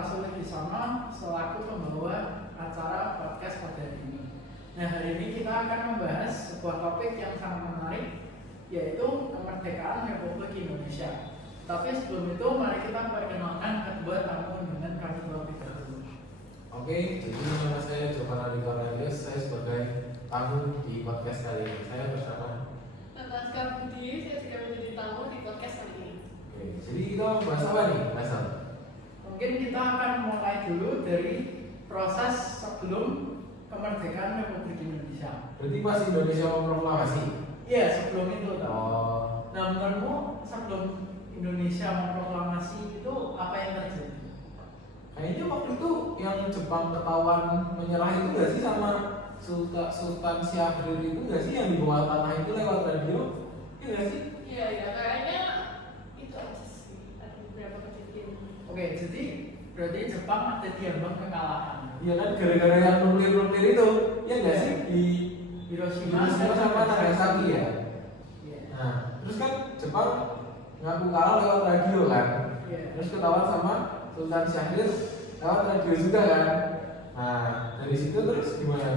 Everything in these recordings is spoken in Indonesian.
Rasul Wibisono selaku pembawa acara podcast pada hari ini. Nah, hari ini kita akan membahas sebuah topik yang sangat menarik, yaitu kemerdekaan Republik Indonesia. Tapi sebelum itu, mari kita perkenalkan kedua tamu undangan kami terlebih dahulu. Oke, jadi nama saya Jovan Adi Cornelius. Saya sebagai tamu di podcast kali ini. Saya bersama Natasha Budi, saya juga menjadi tamu di podcast kali ini. Oke, jadi kita bahas apa nih, Mas Al? Mungkin kita akan mulai dulu dari proses sebelum kemerdekaan Republik Indonesia. Berarti pas Indonesia memproklamasi? Iya, sebelum itu. Oh, Nah, menurutmu sebelum Indonesia memproklamasi itu apa yang terjadi? kayaknya waktu itu yang Jepang ketahuan menyerah itu nggak sih sama Sultan Syahrir itu nggak sih yang di bawah tanah itu lewat radio? Iya nggak sih? Iya, kayaknya itu aja sih. Ada beberapa kejadian. Oke, jadi berarti Jepang ada diambang kekalahan. Iya kan, gara-gara yang nuklir itu, ya nggak sih di Hiroshima sama Nagasaki ya. Iya. Nah, terus kan Jepang ngaku kalah lewat radio kan. Iya. Terus ketahuan sama Sultan Syahrir lewat radio juga kan. Nah, dari situ terus gimana?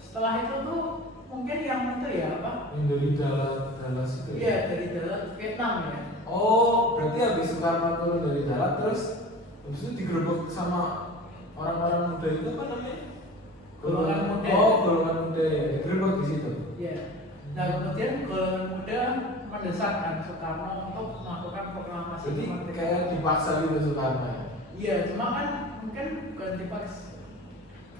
Setelah itu tuh mungkin yang itu ya apa? Yang dari Dallas itu. Iya, dari dalam Vietnam ya. Oh, berarti habis Soekarno turun dari darat terus habis itu digerebek sama orang-orang muda itu apa namanya? Golongan muda. Oh, golongan muda ya, digerebek di situ. Iya. Nah, kemudian golongan muda mendesakkan Soekarno untuk melakukan proklamasi Jadi kemerdekaan. kayak dipaksa gitu Soekarno. Iya, cuma kan mungkin bukan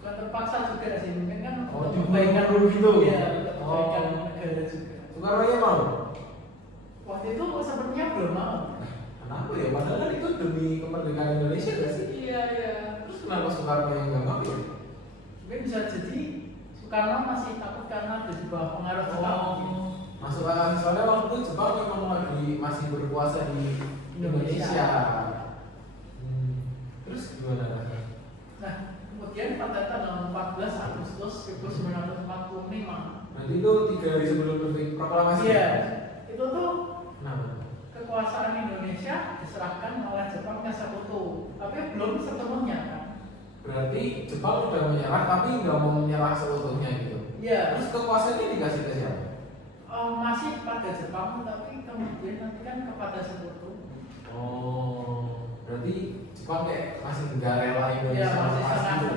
terpaksa juga sih, mungkin kan Oh, untuk kebaikan dulu gitu. Iya, untuk kebaikan Oh. negara juga. Soekarno mau? Waktu itu sepertinya belum mau. Kenapa ya? Padahal kan itu demi kemerdekaan Indonesia gak sih? Iya. Terus kenapa Soekarno yang nggak mau ya? Mungkin bisa jadi Soekarno masih takut karena ada di bawah pengaruh Jepang. Masuk akal sih, soalnya waktu itu Jepang memang lagi masih berkuasa di Indonesia. Terus gimana? Nah, kemudian pada tanggal 14 Agustus 1945, Berarti itu 3 hari sebelum proklamasi. iya, itu tuh Kenapa? kekuasaan Indonesia diserahkan oleh Jepang ke Sekutu, tapi belum sepenuhnya kan? Berarti Jepang udah menyerah tapi nggak mau menyerah seutuhnya gitu. Iya, Terus kekuasaannya dikasih ke siapa? masih pada Jepang, tapi kemudian nanti kan kepada Sekutu. Oh, berarti Jepang kayak masih nggak rela Iya, Indonesia masih lepas sangat. gitu.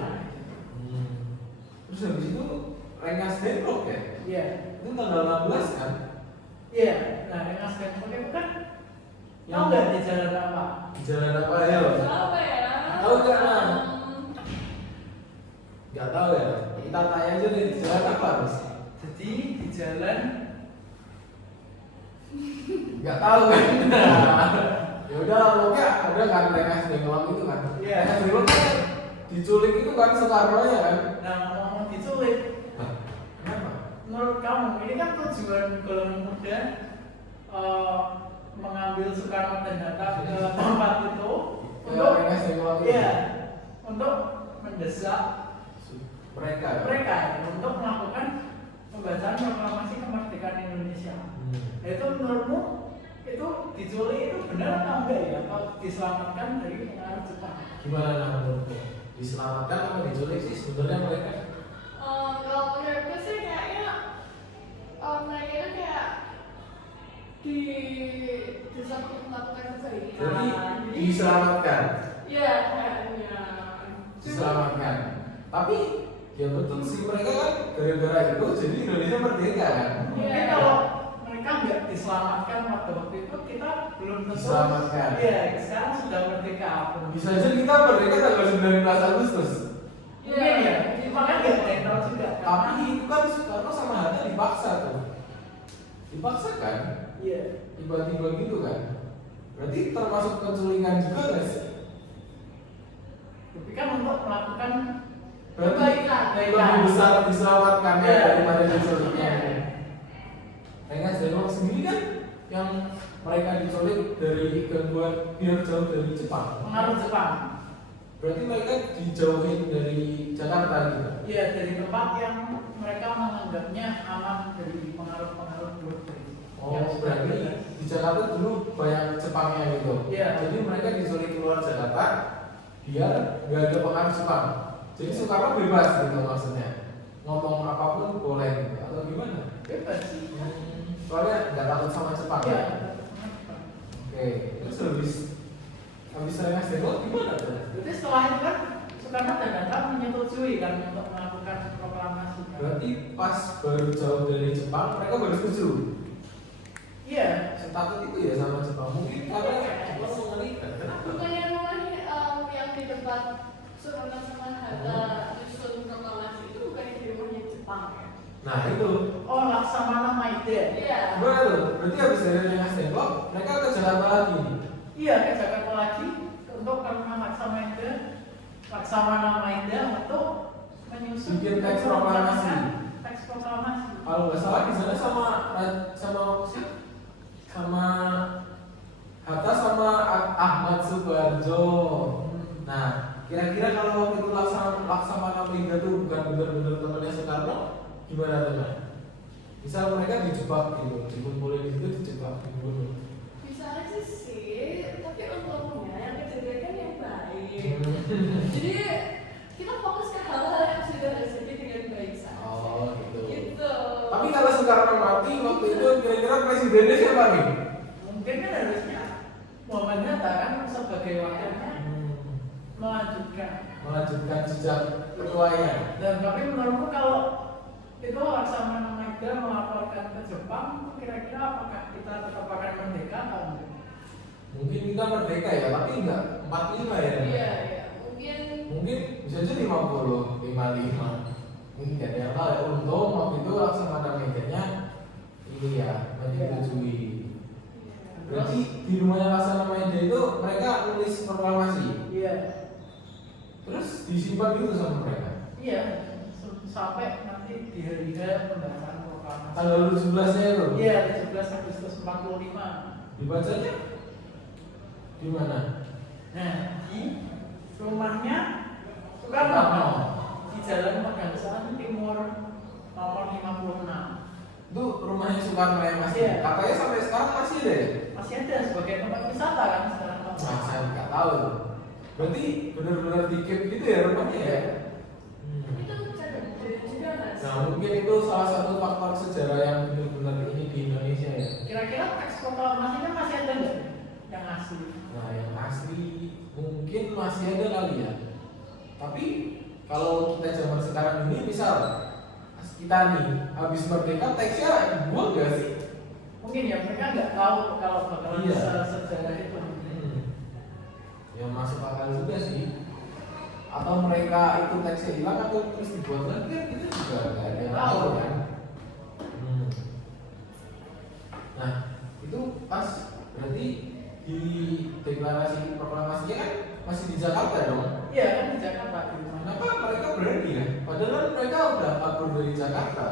Terus habis itu Rengas Dengklok ya? Iya, Itu tanggal 16 kan? iya. Nah, yang aspek itu kan tahu Yang- nggak di jalan apa? Di jalan apa ya? Apa ya? Tahu nggak, Nam? Nggak tahu ya. Kita tanya aja deh, di jalan apa harus? Jadi di jalan Nggak tahu kan? Ya udah, pokoknya ada kan Rengas Dengklok itu kan? Iya. Rengas Dengklok kan diculik itu kan Soekarno ya kan? nah ngomong diculik. Hah, kenapa? Menurut kamu ini kan tujuan golongan muda mengambil Soekarno dan Hatta ke tempat itu untuk Rengas Dengklok itu? iya untuk mendesak Mereka ya? mereka untuk melakukan pembacaan proklamasi kemerdekaan Indonesia. Nah, itu menurutmu itu diculik itu benar atau enggak ya, atau diselamatkan dari pengaruh Jepang? Gimana menurutmu? Diselamatkan atau diculik sih sebenarnya mereka? Kalau menurutku sih kayaknya mereka itu kayak disambut melakukan kebaikan. Jadi diselamatkan, Iya, kayaknya. diselamatkan. Tapi ya betul sih mereka kan gara-gara itu jadi Indonesia merdeka kan? Mungkin kalau mereka nggak diselamatkan pada waktu itu kita belum tentu Diselamatkan. Iya, sekarang sudah merdeka. Bisa aja kita merdeka tanggal 19 Agustus. Iya ya, makanya nggak ada yang tahu juga. Tapi itu kan Soekarno sama Hatta dipaksa tuh. Dipaksa kan? Iya. Tiba-tiba gitu kan? Berarti termasuk penculikan juga nggak sih? Tapi kan untuk melakukan Berarti kebaikan. lebih besar diselamatkannya Iya. daripada diculiknya. Iya. Rengas Dengklok sendiri kan yang mereka diculik dari gangguan biar jauh dari Jepang. Pengaruh Jepang. Berarti mereka dijauhin dari Jakarta gitu. Iya, dari tempat yang mereka menganggapnya aman dari pengaruh-pengaruh buruk dari Oh, berarti di Jakarta dulu banyak Jepangnya gitu. Iya. Jadi mereka disuruh keluar Jakarta biar nggak ada pengaruh Jepang. Jadi Soekarno bebas gitu maksudnya. Ngomong apapun boleh gitu atau gimana? Bebas sih. Soalnya nggak takut sama Jepang. Iya. Oke, terus habis Rengas Dengklok gimana tuh? Jadi setelah itu kan Soekarno dan Hatta menyetujui kan untuk melakukan proklamasi. Kan? Berarti pas baru jauh dari Jepang mereka baru setuju. Iya. Setakut itu ya sama Jepang. Mungkin karena Jepang mengerikan. Kenapa? Bukannya rumahnya yang di depan Soekarno sama Hatta nyusun proklamasi itu bukannya di rumahnya Jepang ya? Nah itu. Oh, Laksamana Maiden. Iya. Betul. Berarti habis dari Rengas Dengklok mereka ke Jakarta lagi. Iya, ke Jakarta lagi untuk karena Laksamana Maiden untuk menyusun Bikin teks proklamasi. Teks proklamasi. Kalau nggak salah di sana sama Hatta sama Ahmad Subarjo. Nah, kira-kira kalau waktu itu Laksamana Maida tuh bukan benar-benar temannya Soekarno, gimana teman? Misal mereka dijebak gitu, dikumpulin di situ dijebak dibunuh. Bisa aja sih, tapi untungnya yang kejadian yang baik. Jadi kita fokus ke hal-hal yang sudah terjadi dengan baik saja. Oh gitu. Gitu. Tapi kalau Soekarno mati waktu itu kira-kira presidennya siapa nih? Mungkin kan harusnya Muhammad Hatta kan sebagai wakilnya Melanjutkan jejak ketuanya. Dan tapi menurutmu kalau itu Laksamana Maida melaporkan ke Jepang, kira-kira apakah kita tetap akan merdeka atau enggak? Mungkin kita merdeka ya, tapi enggak 45 ya. Iya, Mungkin bisa jadi 50, 55. Mungkin gak ada yang tahu ya. Untung waktu itu Laksamana Maidanya ini ya, menyetujui. Berarti di rumahnya Laksamana Maida itu mereka nulis proklamasi. Iya. Terus disimpan gitu sama mereka. Iya, sampai nanti di hari pembahasan proklamasi. Tanggal 17-nya itu. Iya, 17 Agustus 45. Dibacanya di mana? Nah, di rumahnya Soekarno di Jalan Pegangsaan Timur nomor 56. Itu rumahnya Soekarno yang masih. Iya. Katanya sampai sekarang masih ada ya? Masih ada sebagai tempat wisata kan sekarang. Nah, saya nggak tahu. Berarti benar-benar dikit gitu ya rumahnya ya? itu jadi juga nggak sih? Nah mungkin itu salah satu faktor sejarah yang benar-benar ini di Indonesia ya. Kira-kira teks proklamasi kan masih ada nggak yang asli? Nah yang asli mungkin masih ada kali ya. Tapi kalau kita zaman sekarang ini misal kita nih habis merdeka teksnya dibuang gak sih? Mungkin ya mereka nggak tahu kalau bakalan Iya. sejarah itu. Ya masuk akal juga sih. Atau mereka itu teksnya hilang atau terus dibuat lagi kan kita juga nggak ada yang tahu kan. Nah itu pas berarti di deklarasi proklamasinya kan masih di Jakarta dong. Iya kan di Jakarta di rumah. Kenapa mereka berani ya? Padahal kan mereka udah kabur dari Jakarta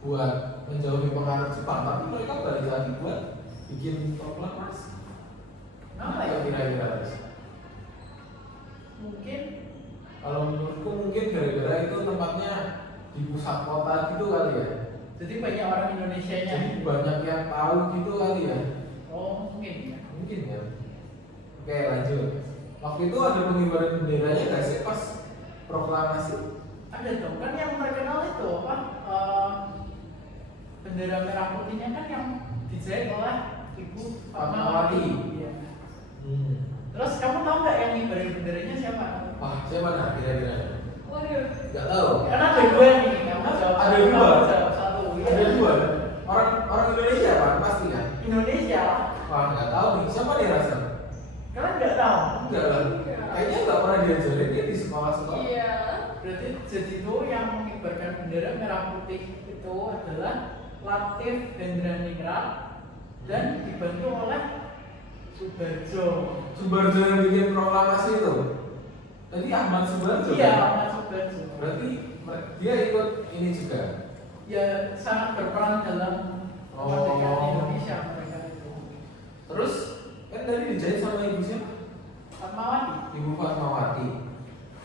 buat menjauhi pengaruh Jepang, tapi mereka balik lagi buat bikin proklamasi. Kenapa ya? Kira-kira? Mungkin Kalau menurutku mungkin gara-gara itu tempatnya di pusat kota gitu kali ya. jadi banyak orang Indonesianya. Jadi banyak yang tahu gitu kali ya. Oh mungkin ya. Mungkin ya. Oke lanjut. Waktu itu ada pengibaran benderanya nggak sih pas proklamasi? Ada dong kan yang terkenal itu apa? Bendera merah putihnya kan yang dijahit oleh Ibu Fatmawati. Iya. Terus kamu tahu nggak yang ngibarin benderanya siapa? Wah siapa nah kira-kira? Waduh. Nggak tahu. Karena ada dua nih, kamu jawab Ada satu, dua? kamu jawab satu. Iya. Ada dua. Orang Indonesia kan pasti kan? Indonesia. Wah nggak tahu nih siapa nih rasa? Kalian nggak tahu? Enggak lah. Kayaknya nggak pernah diajarin dia di sekolah-sekolah. Iya. Berarti jadi itu yang mengibarkan bendera merah putih itu adalah Latif Hendraningrat dan dibantu oleh Subarjo. Subarjo yang bikin proklamasi itu. Tadi Ahmad Subarjo. Iya, kan? Ahmad Subarjo. Berarti dia ikut ini juga. Ya sangat berperan dalam kemerdekaan Indonesia mereka itu. Terus kan tadi dijahit sama ibu siapa? Fatmawati. Ibu Fatmawati.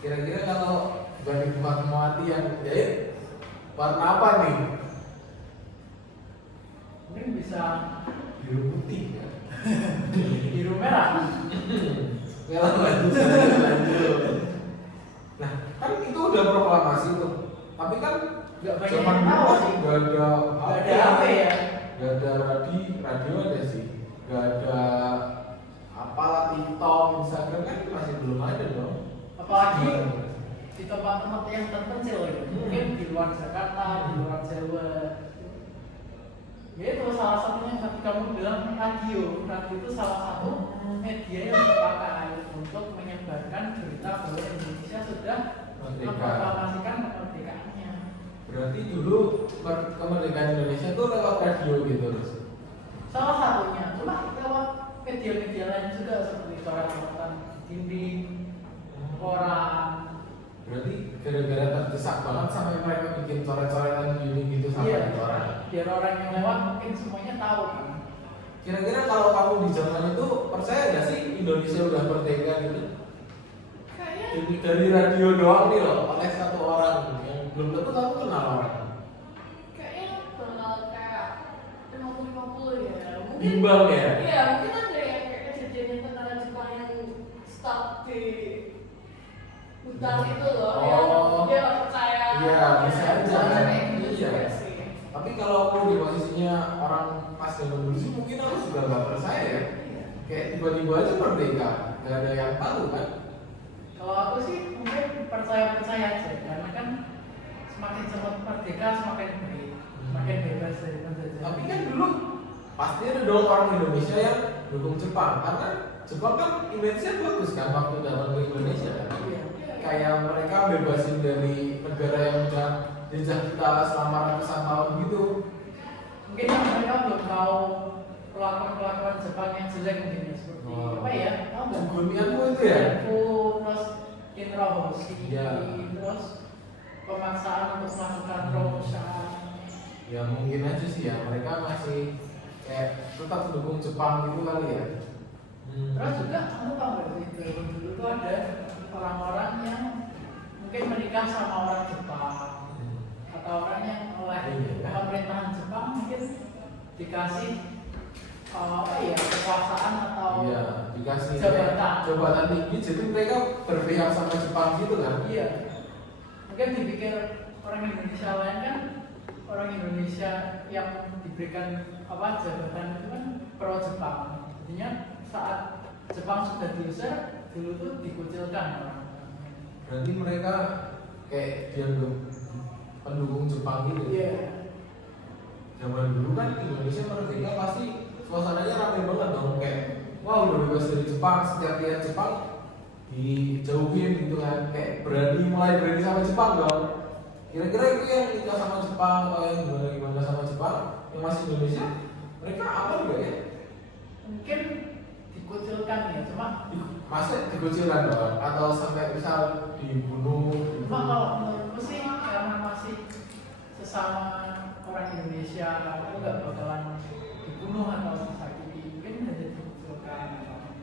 Kira-kira kalau bukan Ibu Fatmawati yang jahit, warna apa nih? Mungkin bisa Biru putih kan? Biru merah. Ya lanjut. Nah, kan itu udah proklamasi tuh. Tapi kan Nggak banyak zaman yang dulu tahu kan sih. nggak ada Nggak ada HP ya. nggak ada radio ada sih. Nggak ada apalah TikTok, Instagram kan masih belum ada dong. Apalagi di tempat-tempat yang terpencil gitu. Mungkin di luar Jakarta, di luar Jawa. Ya itu salah satunya yang tadi kamu bilang radio. Radio itu salah satu media yang dipakai untuk menyebarkan berita bahwa Indonesia sudah Merdeka. memproklamasikan kemerdekaannya. Berarti dulu kemerdekaan Indonesia tuh lewat radio gitu terus. Salah satunya, cuma lewat media-media lain juga seperti coret-coretan dinding, koran. Berarti gara-gara terdesak banget sampai mereka bikin coret-coretan gini gitu sampai di koran. Biar orang yang lewat mungkin semuanya tahu kan. Kira-kira kalau kamu di zaman itu percaya gak sih Indonesia udah merdeka gitu? Kayaknya Jadi dari radio doang nih loh, oleh satu orang yang belum tentu kamu kenal orang. bakal kayak 50-50 ya. Mungkin Bimbang ya? Iya, mungkin ada yang kayak kejadian yang tentara Jepang yang stuck di hutan itu loh, yang Oh. dia nggak percaya. Iya, bisa aja. Bisa kayak gitu Iya. juga sih. Tapi kalau aku di posisinya orang pas zaman dulu sih mungkin aku juga nggak percaya ya. Iya. Kayak tiba-tiba aja merdeka, gak ada yang tahu kan? Kalau aku sih mungkin percaya aja, karena kan semakin cepat merdeka semakin baik, semakin bebas dari penjajahan. Tapi kan dulu pasti ada dong orang Indonesia yang dukung Jepang karena Jepang kan image-nya bagus kan waktu datang ke Indonesia kan? Iya. Kayak mereka bebasin dari negara yang udah jejak kita selama ratusan tahun gitu. Mungkin mereka belum tahu perlakuan Jepang yang jelek mungkin ya, seperti Oh. apa ya? Tahu nggak? Gurmianmu itu ya? Terus Inrohoshi, Iya. terus pemaksaan untuk melakukan promotion. Ya mungkin aja sih ya mereka masih kayak tetap dukung Jepang gitu kali ya. Terus juga kamu tahu nggak sih dulu tuh ada orang-orang yang mungkin menikah sama orang Jepang atau orang yang oleh Iya. pemerintahan Jepang mungkin dikasih apa ya kekuasaan atau Iya, dikasih jabatan. tinggi jadi mereka berpihak sama Jepang gitu kan. Iya. Mungkin dipikir orang Indonesia lain kan orang Indonesia yang diberikan apa jabatan itu kan pro Jepang. Jadinya saat Jepang sudah diusir dulu tuh dikucilkan orang. Berarti mereka kayak dianggap pendukung Jepang gitu. Iya. Zaman dulu kan Indonesia merdeka pasti suasananya ramai banget dong kayak wah udah bebas dari Jepang, setiap lihat Jepang dijauhin gitu kan kayak mulai berani sama Jepang dong. Kira-kira itu yang nikah sama Jepang atau yang gimana sama Jepang yang masih Indonesia mereka apa juga ya? Mungkin dikucilkan ya, cuma Masa dikucilkan dong atau sampai misal dibunuh gitu. kalau menurutku sih karena masih sesama orang Indonesia aku nggak bakalan dibunuh atau disakiti, mungkin hanya dikucilkan.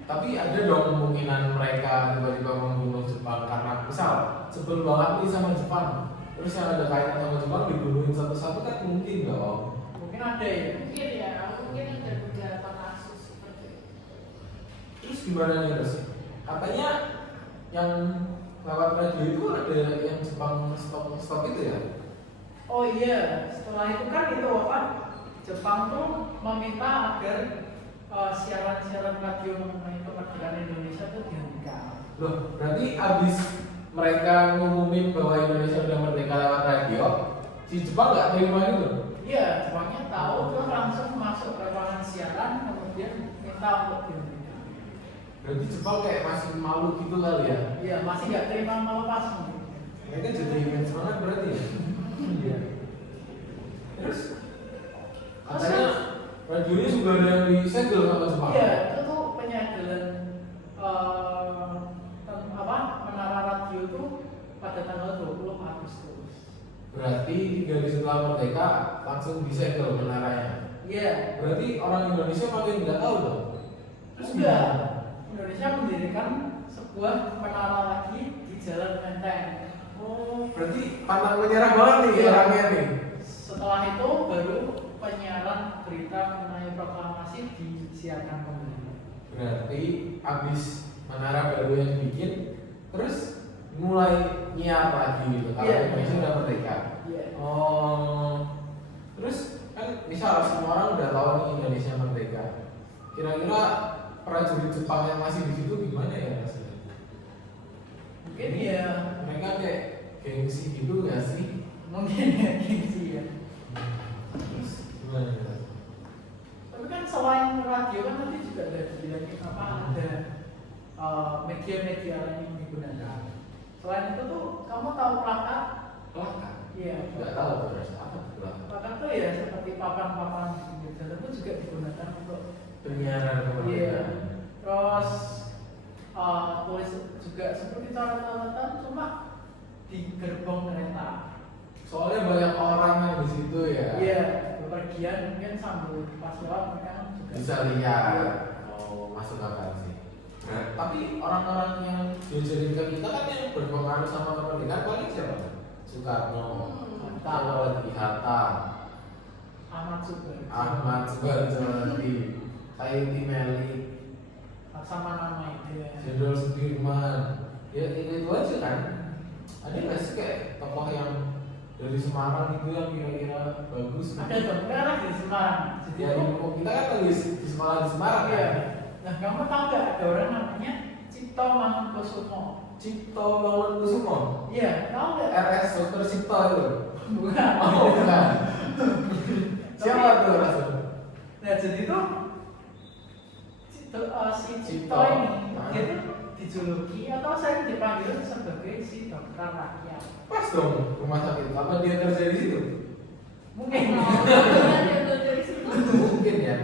Tapi ada dong kemungkinan mereka tiba-tiba membunuh Jepang karena misal sebel banget nih sama Jepang terus yang ada kaitan sama Jepang dibunuhin satu-satu kan mungkin nggak om? Mungkin ada ya. Mungkin ada beberapa kasus seperti itu. Terus gimana nih terus? Katanya yang lewat radio itu ada yang Jepang stop itu ya? Oh iya, setelah itu kan itu apa? Jepang tuh meminta agar siaran-siaran radio mengenai kemerdekaan Indonesia tuh dihentikan. Loh, berarti abis mereka ngumumin bahwa Indonesia udah merdeka lewat radio, si Jepang nggak terima gitu? Iya, Jepangnya tahu terus langsung masuk rekaman siaran kemudian minta untuk dihentikan. Berarti Jepang kayak masih malu gitu kali ya? Iya, masih nggak terima melepas mungkin. Mereka jadi image banget berarti ya? Iya. Terus katanya radionya juga ada yang disegel sama Jepang. Iya, itu tuh penyegelan menara radio itu pada tanggal 20 Agustus. Berarti 3 hari setelah merdeka langsung disegel menaranya. Iya. Berarti orang Indonesia makin nggak tahu dong. Terus Enggak. gimana? Indonesia mendirikan sebuah menara lagi di Jalan Menteng. Oh, berarti pantang menyerah banget nih Iya. orangnya nih. Setelah itu baru penyiaran berita mengenai proklamasi disiarkan kembali. Berarti abis menara baru yang dibikin, terus mulai nyiar lagi gitu kalau Iya. Indonesia udah merdeka. Iya. Oh, terus kan misal semua orang udah tahu nih Indonesia merdeka. Kira-kira prajurit Jepang yang masih di situ gimana ya rasanya? Mungkin ya, Mereka kayak gengsi gitu nggak sih? mungkin ya gengsi ya. Terus gimana ya? Tapi kan selain radio kan nanti juga ada dibilangin apa ada media-media lain yang digunakan. Selain itu tuh kamu tahu plakat? Plakat? Iya. Nggak tahu tuh rasa apa tuh plakat? Plakat tuh ya seperti papan-papan gitu. Itu juga digunakan untuk Penyiaran iya. kemerdekaan. Terus tulis juga seperti coret-coretan cuma di gerbong kereta. Soalnya banyak orang yang di situ ya. Iya, bepergian mungkin sambil pas lewat mereka juga Bisa lihat. Oh, masuk akal sih. Nah, tapi orang-orang yang diajarin ke kita kan yang berpengaruh sama kemerdekaan paling siapa? Soekarno, Hatta lagi Hatta, Ahmad Subarjo. Ahmad Subarjo lagi, Sayuti Melik, Sama nama itu ya. Jenderal Sudirman. Ya itu aja kan. Ada nggak sih kayak tokoh yang dari Semarang itu yang kira-kira bagus? Ada dong, kita kan di Semarang. Jadi Ya, kita kan lagi di sekolah di Semarang iya. kan? Nah, kamu tahu nggak ada orang namanya Cipto Mangunkusumo? Cipto Mangunkusumo. Iya, tahu nggak? RS Dr. Cipto itu. Bukan. Oh, bukan. Siapa tuh Rasul? Nah, jadi tuh si Cipto Cipto. ini dia tuh dijuluki atau saya dipanggil sebagai si dokter rakyat. Pas dong rumah sakit. Apa dia kerja di situ? Mungkin dari situ. Mungkin ya.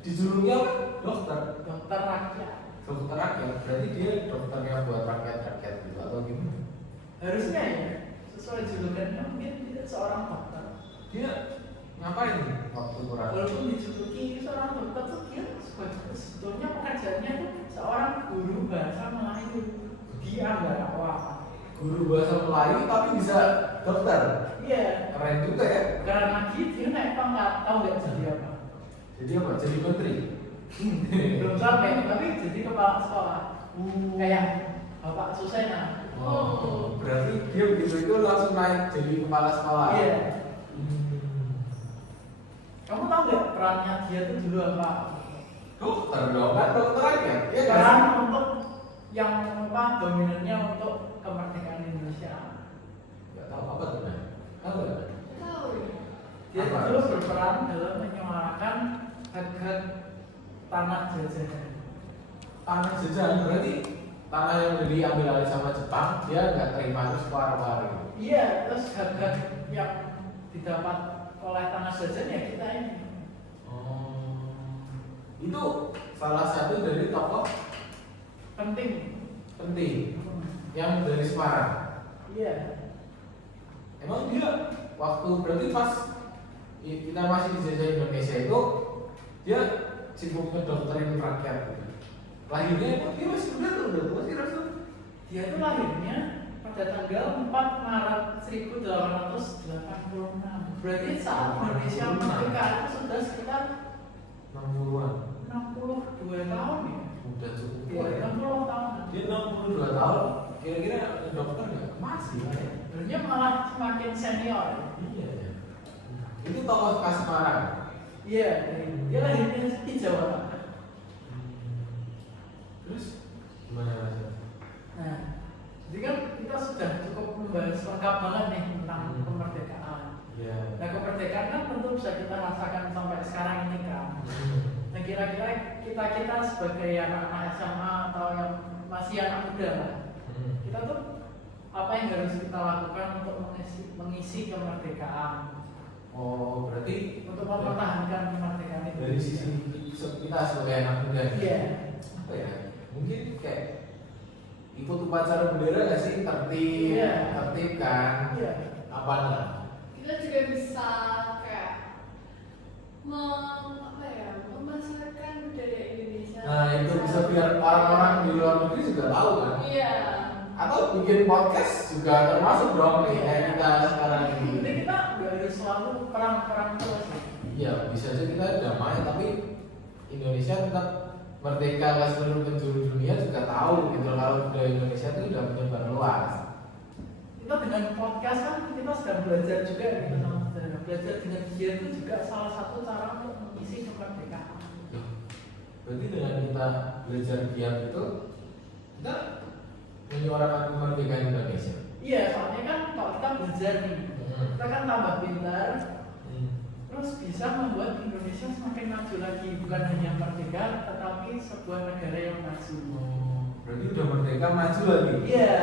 Dijuluki apa? Dokter. dokter rakyat. Dokter rakyat. Berarti dia dokter yang buat rakyat-rakyat gitu atau gimana? Harusnya ya sesuai julukannya mungkin dia seorang dokter. Dia ngapain nih waktu kurang? Walaupun dijuluki seorang dokter tuh dia sebetulnya pekerjaannya tuh seorang guru bahasa Melayu. Dia nggak apa-apa. Guru bahasa Melayu tapi bisa dokter. Iya. Keren juga ya. Karena lagi dia naik pangkat, tahu nggak jadi apa? Jadi apa? Jadi menteri. Belum sampai, tapi jadi kepala sekolah. Kayak Bapak Susena. Oh, berarti dia begitu itu langsung naik jadi kepala sekolah. Iya. Hmm. Kamu tahu nggak perannya dia tuh dulu apa? Dokter dong, kan dokter aja. Iya kan? Peran untuk yang apa dominannya untuk kemerdekaan Indonesia. Gak tahu apa tuh nah. Tahu nggak? Tahu ya. Dia Apa? dulu berperan dalam menyuarakan hak-hak tanah jajahan. Tanah jajahan berarti tanah yang diambil alih sama Jepang dia nggak terima terus keluar-keluar gitu. Iya, terus hak-hak yang didapat oleh tanah jajahan ya kita ini. Oh, itu salah satu dari tokoh Penting. penting yang dari Semarang. Iya. Emang dia waktu berarti pas kita masih dijajah Indonesia itu dia sibuk ngedokterin rakyat. Lahirnya emang dia masih muda tuh, udah tua sih Rasul. Dia itu lahirnya pada tanggal 4 Maret 1886. Berarti saat Indonesia merdeka itu sudah sekitar 60-an. 62 tahun ya. Udah cukup Iya, tua ya. 60 tahun. Dia 62 tahun, kira-kira dokter nggak? Masih lah ya. Sebenarnya malah semakin senior. Iya ya. Itu tokoh khas Semarang. Iya, dia lahirnya di Jawa Tengah. Terus gimana Rasul? Nah, jadi kan kita sudah cukup membahas lengkap banget nih tentang Hmm. kemerdekaan. Iya. Nah, kemerdekaan kan tentu bisa kita rasakan sampai sekarang ini kan. Nah, kira-kira kita sebagai anak-anak SMA atau yang masih anak muda lah, kita tuh apa yang harus kita lakukan untuk mengisi kemerdekaan? Oh, berarti Untuk mempertahankan kemerdekaan itu. dari sisi kita sebagai anak muda. Iya. Apa ya? Mungkin kayak ikut upacara bendera nggak sih? Tertib, Iya. tertib kan? Iya. Apa nah? Kita juga bisa kayak memasarkan budaya Indonesia. Nah itu bisa biar orang-orang di luar negeri juga tahu kan? Iya. Atau bikin podcast juga termasuk dong nih kayak kita sekarang Jadi ini. kita nggak harus selalu perang-perang terus. Iya bisa aja kita damai tapi Indonesia tetap merdeka ke seluruh penjuru dunia juga tahu gitu kalau budaya Indonesia itu udah menyebar luas. Kita dengan podcast kan kita sedang belajar juga gitu sama saudara. Belajar dengan dia itu juga salah satu cara untuk mengisi kemerdekaan. Berarti dengan kita belajar giat itu kita menyuarakan kemerdekaan Indonesia. Iya, soalnya kan kalau kita belajar nih, kita kan tambah pintar, terus bisa membuat Indonesia semakin maju lagi, bukan hanya merdeka, tetapi sebuah negara yang maju. Berarti udah merdeka maju lagi. Iya.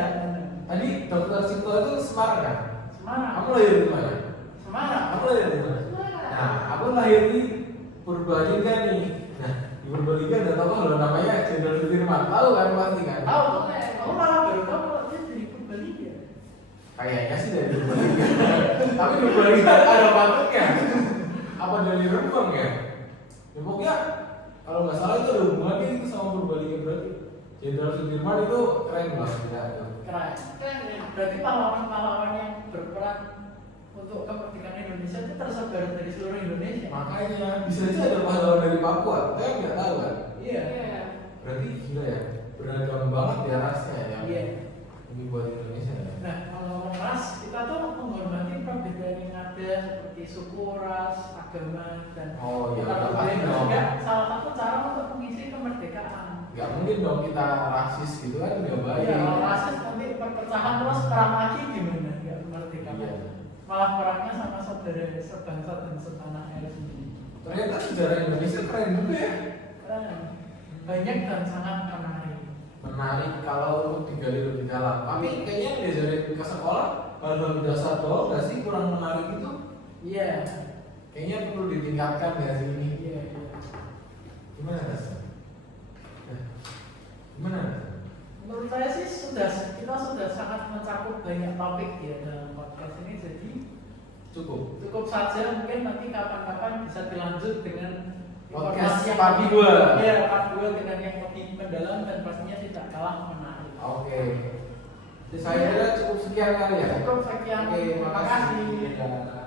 Tadi Dr. Cipto itu Semarang kan? Semarang. Kamu lahir di mana? Semarang. Kamu lahir di mana? Semarang. Nah, aku lahir di Purbalingga nih. Nah, di Purbalingga ada tokoh loh namanya Jenderal Sudirman. Tahu kan pasti kan? Tahu. Kamu malah baru tahu kalau dia dari Purbalingga. Kayaknya sih dari Purbalingga. Tapi di Purbalingga ada patutnya. Apa dari Rembang ya? Ya pokoknya kalau nggak salah itu ada hubungannya itu sama Purbalingga berarti. Jenderal Sudirman itu keren banget ya. Keren. Keren ya. Berarti pahlawan-pahlawan yang berperan untuk kemerdekaan Indonesia itu tersebar dari seluruh Indonesia. Makanya bisa aja ada pahlawan dari Papua. Kita nggak tahu kan? Iya. Iya. Berarti gila ya. Beragam banget ya rasnya ya. Iya. Ini buat Indonesia ya. Nah, kalau ngomong ras, kita tuh menghormati perbedaan yang ada seperti suku, ras, agama, dan Oh iya, budaya pasti itu dong. juga salah satu cara untuk mengisi kemerdekaan. Gak mungkin dong kita rasis gitu kan nggak baik. Iya, kalau rasis nanti perpecahan terus perang lagi gimana? Nggak kemerdekaan. Iya. Malah perangnya sama saudara sebangsa dan setanah air sendiri. Ternyata sejarah Indonesia keren juga ya. Keren. Banyak dan sangat menarik. Menarik kalau untuk digali lebih dalam. Tapi kayaknya yang diajarin ke sekolah hal-hal dasar doang nggak sih kurang menarik itu? Iya. Kayaknya perlu ditingkatkan ya sih ini. Iya. Gimana rasanya? Gimana? Menurut saya sih kita sudah sangat mencakup banyak topik ya dalam podcast ini, jadi cukup saja. Mungkin nanti kapan-kapan bisa dilanjut dengan Podcast informasi yang part lebih- dua. Iya, part 2 dengan yang lebih mendalam dan pastinya tidak kalah menarik. Oke. Saya kira cukup sekian kali ya. Cukup sekian. Oke, Terima kasih. Dadah.